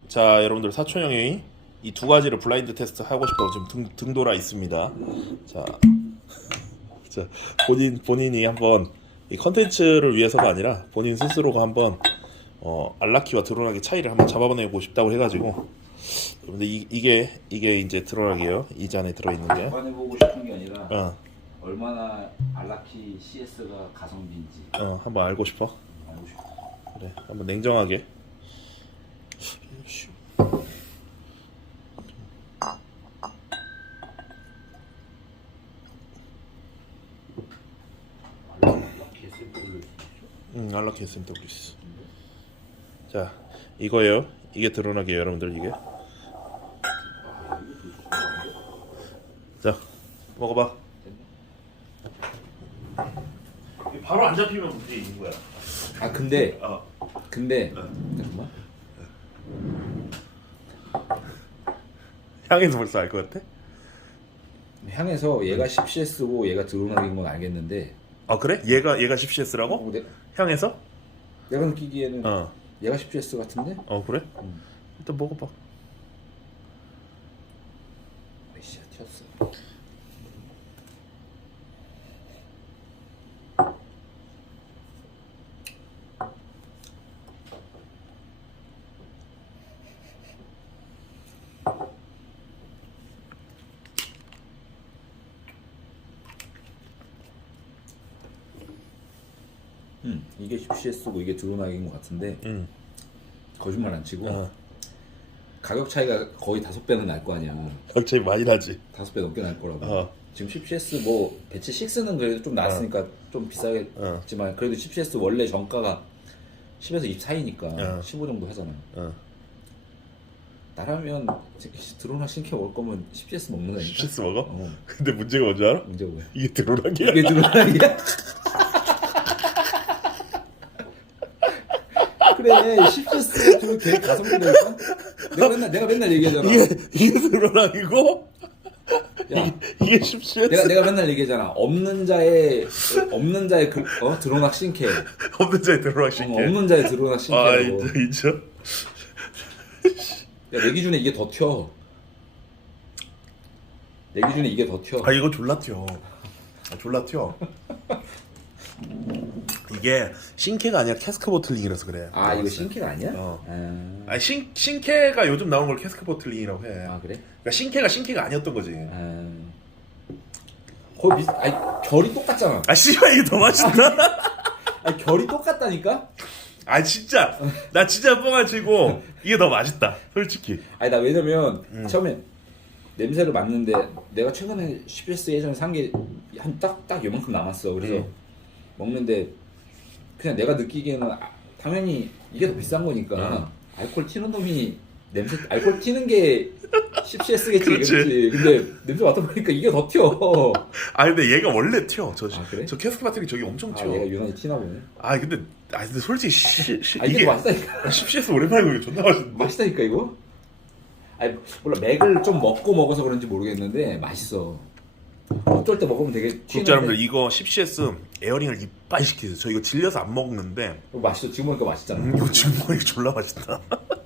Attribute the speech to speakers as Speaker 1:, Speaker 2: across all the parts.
Speaker 1: 자, 여러분들 사촌 형이 이 두 가지를 블라인드 테스트 하고 싶다고 지금 등돌아 있습니다. 자, 자 본인이 한번 이 컨텐츠를 위해서가 아니라 본인 스스로가 한번 알라키와 드론하기 차이를 한번 잡아내고 싶다고 해가지고. 근데 이게 이제 드론하기예요. 이 잔에 들어있는 게.
Speaker 2: 잡아내보고 싶은 게 아니라 얼마나 알라키 CS가 가성비인지
Speaker 1: 한번 알고 싶어.
Speaker 2: 알고 싶어.
Speaker 1: 그래, 한번 냉정하게. 알라키 SMWC. 자, 이거예요. 이게 드러나게요, 여러분들. 이게. 자, 먹어봐. 바로 안 잡히면 문제 있는 거야.
Speaker 2: 아 근데 잠깐만.
Speaker 1: 향에서 벌써 알 것 같아?
Speaker 2: 향에서 얘가 10CS고 얘가 드론하기인 건 알겠는데
Speaker 1: 아, 그래? 얘가 10CS라고? 향에서?
Speaker 2: 내가 느끼기에는 얘가 10CS 같은데?
Speaker 1: 그래? 일단 먹어봐.
Speaker 2: 아이씨 튀었어. 이게 10CS고 이게 드론하기인 것 같은데 거짓말 안 치고 가격 차이가 거의 5배는 날 거 아니야.
Speaker 1: 가격 차이 많이 나지.
Speaker 2: 5배 넘게 날 거라고. 지금 10CS 뭐 배치 6는 그래도 좀 나았으니까 좀 비싸겠지만 그래도 10CS 원래 정가가 10에서 20 사이니까 15 정도 하잖아. 나라면 드론하기 신캐 올 거면 10CS 먹는다니까.
Speaker 1: 10CS 먹어? 근데 문제가 뭔지 알아?
Speaker 2: 문제가 뭐야?
Speaker 1: 이게 드론하기야.
Speaker 2: 이게 드론하기야? 그래 10CS가 좀 되게 가성비라니까? 내가 맨날 얘기하잖아.
Speaker 1: 이게 드론하기고?
Speaker 2: 야,
Speaker 1: 이게 10CS?
Speaker 2: 내가 맨날 얘기하잖아. 없는 자의 드론학 신캐.
Speaker 1: 없는 자의 드론하기 신캐.
Speaker 2: 없는 자의 드론학 신캐라고.
Speaker 1: 아, 인정.
Speaker 2: 야, 내 기준에 이게 더 튀어. 내 기준에 이게 더 튀어.
Speaker 1: 아, 이거 졸라 튀어. 졸라 튀어. 이게 신캐가 아니라 캐스크 보틀링이라서 그래.
Speaker 2: 아, 이거 신캐가 아니야?
Speaker 1: 아니 신캐가 요즘 나오는 걸 캐스크 보틀링이라고 해.
Speaker 2: 아, 그래?
Speaker 1: 그러니까 신캐가 아니었던 거지.
Speaker 2: 거의 아니 결이 똑같잖아.
Speaker 1: 아, 씨발 이게 더 맛있다.
Speaker 2: 아니 결이 똑같다니까?
Speaker 1: 아, 진짜 나 진짜 뻥안 치고 이게 더 맛있다, 솔직히.
Speaker 2: 아니 나 왜냐면 처음에 냄새를 맡는데 내가 최근에 CPS 예전에 산 게 한 딱 요만큼 남았어. 그래서 먹는데 그냥 내가 느끼기에는 당연히 이게 더 비싼 거니까 알코올 튀는 놈이 알코올 튀는 게 10CS겠지. 그렇지. 근데 냄새 맡아보니까 이게 더 튀어.
Speaker 1: 아, 근데 얘가 원래 튀어.
Speaker 2: 그래?
Speaker 1: 저 캐스크 바틀이 저기 엄청 튀어.
Speaker 2: 얘가 유난히 튀나 보네.
Speaker 1: 근데 솔직히
Speaker 2: 이게 맛있다니까.
Speaker 1: 10CS 오랜만에 먹으니까 존나 맛있는데.
Speaker 2: 맛있다니까 이거? 아니 몰라 맥을 좀 먹고 먹어서 그런지 모르겠는데 맛있어. 어쩔 때 먹으면 되게 튀는데.
Speaker 1: 구독자 여러분들, 이거 10CS 에어링을 이빨 시키세요. 저 이거 질려서 안 먹는데
Speaker 2: 맛있어. 지금 보니까 맛있잖아.
Speaker 1: 이거 지금 먹으니까 졸라 맛있다.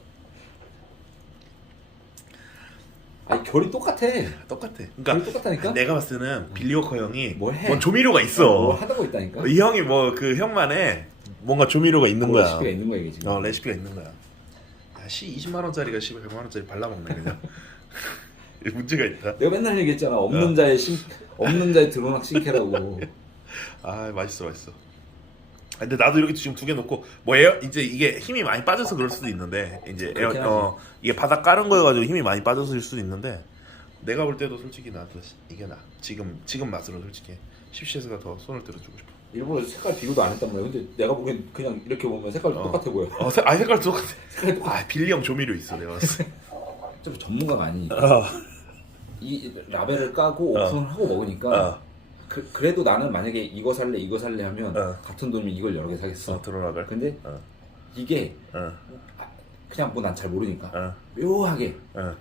Speaker 2: 아니 결이 똑같아.
Speaker 1: 똑같아.
Speaker 2: 결이
Speaker 1: 그러니까
Speaker 2: 똑같다니까?
Speaker 1: 내가 봤을 때는 빌리워커 형이
Speaker 2: 뭘 해?
Speaker 1: 뭔 조미료가 있어.
Speaker 2: 뭘 하다 고 있다니까.
Speaker 1: 이 형이 뭐 그 형만의 뭔가 조미료가 있는 거야.
Speaker 2: 레시피가 있는 거야 이게 지금.
Speaker 1: 레시피가 있는 거야. 야, 20만 원짜리가 100만 원짜리 발라 먹네 그냥. 문제가 있다.
Speaker 2: 내가 맨날 얘기했잖아. 없는 자의 드론학 신캐라고.
Speaker 1: 아, 맛있어. 근데 나도 이렇게 지금 2개 놓고 뭐 이제 이게 힘이 많이 빠져서 그럴 수도 있는데 이제 이게 바닥 깔은 거여가지고 힘이 많이 빠져서일 수도 있는데 내가 볼 때도 솔직히 나도 이게 지금 맛으로 솔직히 10CS가 더 손을 들어주고 싶어.
Speaker 2: 일부러 색깔 비교도 안 했단 말이야. 근데 내가 보기엔 그냥 이렇게 보면 색깔 똑같아 보여.
Speaker 1: 색깔 똑같아. 빌리 형 조미료 있어 내가 봤을 때.
Speaker 2: 좀 전문가가 아니니까. 이 라벨을 까고 오픈을 하고 먹으니까 그래도 나는 만약에 이거 살래 하면 같은 돈이면 이걸 여러 개 사겠어.
Speaker 1: 드론하걸.
Speaker 2: 근데 이게 그냥 뭐 난 잘 모르니까 묘하게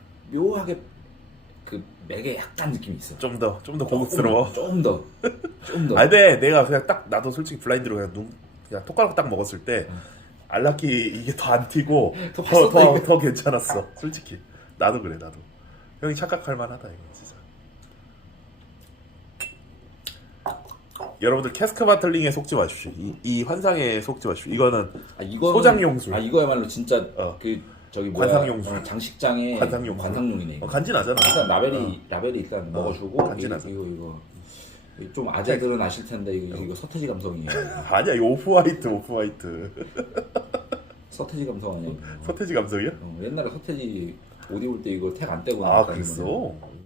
Speaker 2: 그 맥에 약간 느낌이 있어.
Speaker 1: 좀 더 고급스러워.
Speaker 2: 좀 더.
Speaker 1: 근데 내가 그냥 딱 나도 솔직히 블라인드로 그냥 톡가루 딱 먹었을 때 알라키 이게 더 안 튀고
Speaker 2: 더 봤었다, 이거.
Speaker 1: 더 괜찮았어. 솔직히 나도 그래 나도. 형이 착각할 만하다 이거 진짜. 여러분들 캐스크 바틀링에 속지 마십시오. 이 환상에 속지 마십시오. 이거는
Speaker 2: 이거는
Speaker 1: 소장용술.
Speaker 2: 이거야말로 진짜
Speaker 1: 어.
Speaker 2: 그 저기 뭐야
Speaker 1: 관상용술.
Speaker 2: 장식장의
Speaker 1: 관상용술.
Speaker 2: 이거.
Speaker 1: 간지나잖아.
Speaker 2: 일단 라벨이 일단 먹어주고
Speaker 1: 간지나죠.
Speaker 2: 이거 좀 아재들은 아실 텐데 이거 서태지 감성이에요.
Speaker 1: 아니야 이 오프화이트.
Speaker 2: 서태지 감성 아니야? 이거.
Speaker 1: 서태지 감성이야?
Speaker 2: 옛날에 서태지 옷 입을 때 이거 택 안 떼고
Speaker 1: 아
Speaker 2: 나왔다는
Speaker 1: 그랬어?
Speaker 2: 거네.